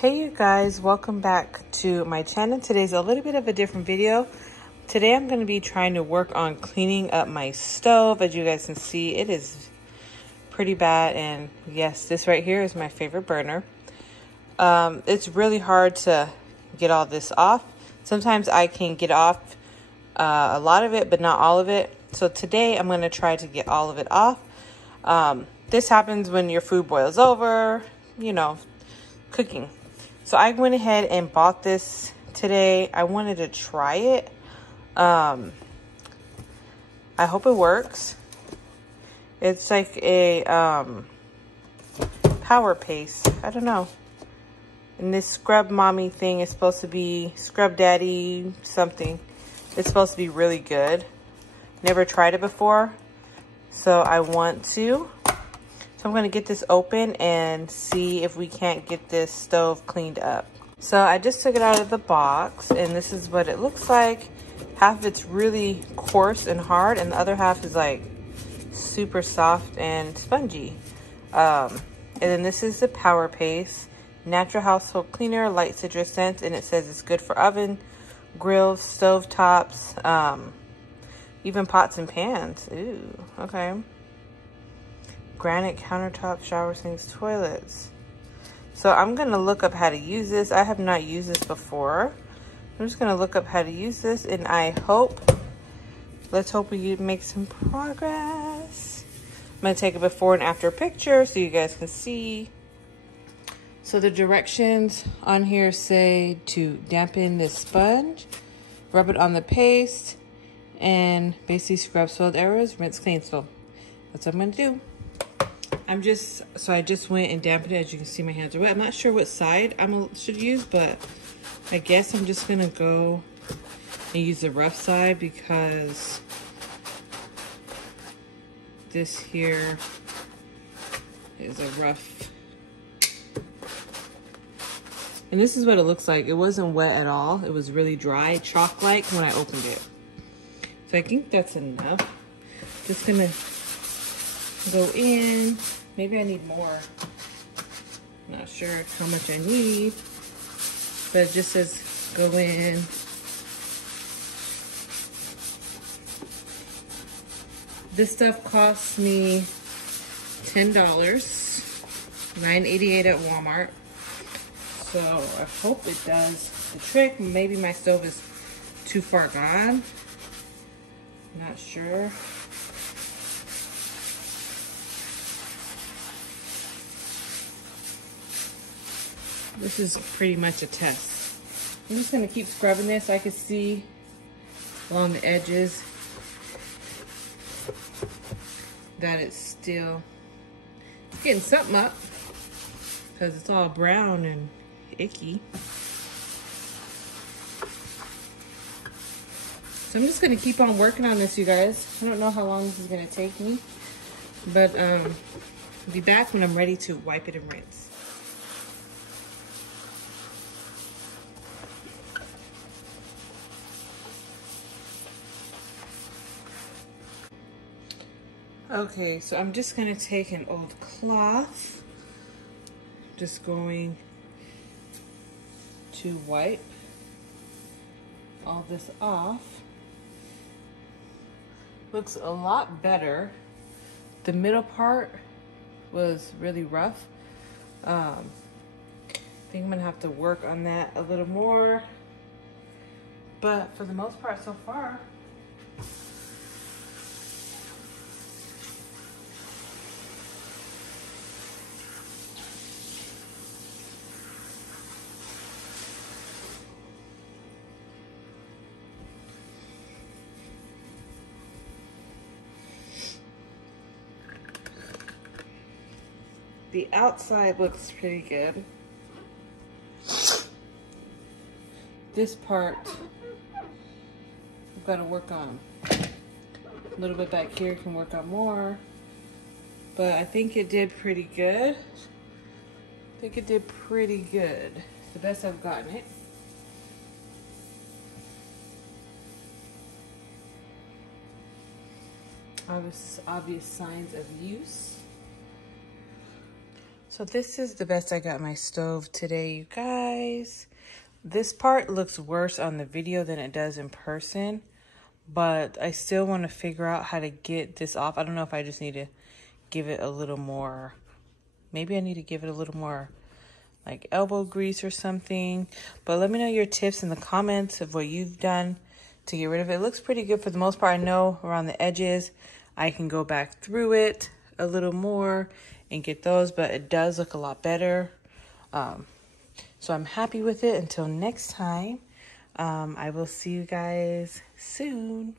Hey you guys, welcome back to my channel. Today's a little bit of a different video. Today I'm going to be trying to work on cleaning up my stove. As you guys can see, it is pretty bad, and yes, this right here is my favorite burner. It's really hard to get all this off. Sometimes I can get off a lot of it, but not all of it. So today I'm going to try to get all of it off. This happens when your food boils over, you know, cooking. So I went ahead and bought this today. I wanted to try it. I hope it works. It's like a power paste. I don't know. And this scrub mommy thing is supposed to be scrub daddy something. It's supposed to be really good. Never tried it before, so I want to. So I'm going to get this open and see if we can't get this stove cleaned up. So I just took it out of the box, and this is what it looks like. Half of it's really coarse and hard, and the other half is like super soft and spongy. And then this is the power paste, natural household cleaner, light citrus scent, and it says it's good for oven, grills, stove tops, even pots and pans. Ooh, okay. Granite countertop, shower sinks, toilets. So I'm gonna look up how to use this. I have not used this before. I'm just gonna look up how to use this, and let's hope we make some progress. I'm gonna take a before and after picture so you guys can see. So the directions on here say to dampen this sponge, rub it on the paste, and basically scrub soiled areas, rinse clean. So that's what I'm gonna do. I just went and dampened it. As you can see, my hands are wet. I'm not sure what side I should use, but I guess I'm just gonna go and use the rough side because this here is a rough. And this is what it looks like. It wasn't wet at all. It was really dry, chalk-like when I opened it. So I think that's enough. Just gonna go in. Maybe I need more. Not sure how much I need, but it just says go in. This stuff costs me $10, $9.88 at Walmart. So I hope it does the trick. Maybe my stove is too far gone. Not sure. This is pretty much a test. I'm just gonna keep scrubbing this so I can see along the edges that it's getting something up because it's all brown and icky. So I'm just gonna keep on working on this, you guys. I don't know how long this is gonna take me, but I'll be back when I'm ready to wipe it and rinse. Okay, so I'm just gonna take an old cloth, just going to wipe all this off. Looks a lot better. The middle part was really rough. I think I'm gonna have to work on that a little more, but for the most part so far, the outside looks pretty good. This part I've got to work on. A little bit back here, can work on more. But I think it did pretty good. I think it did pretty good. It's the best I've gotten it. Obvious signs of use. So this is the best I got my stove today, you guys. This part looks worse on the video than it does in person, but I still want to figure out how to get this off. I don't know if I just need to give it a little more, maybe I need to give it a little more like elbow grease or something. But let me know your tips in the comments of what you've done to get rid of it. It looks pretty good for the most part. I know around the edges, I can go back through it a little more and get those, but it does look a lot better. So I'm happy with it. Until next time, I will see you guys soon.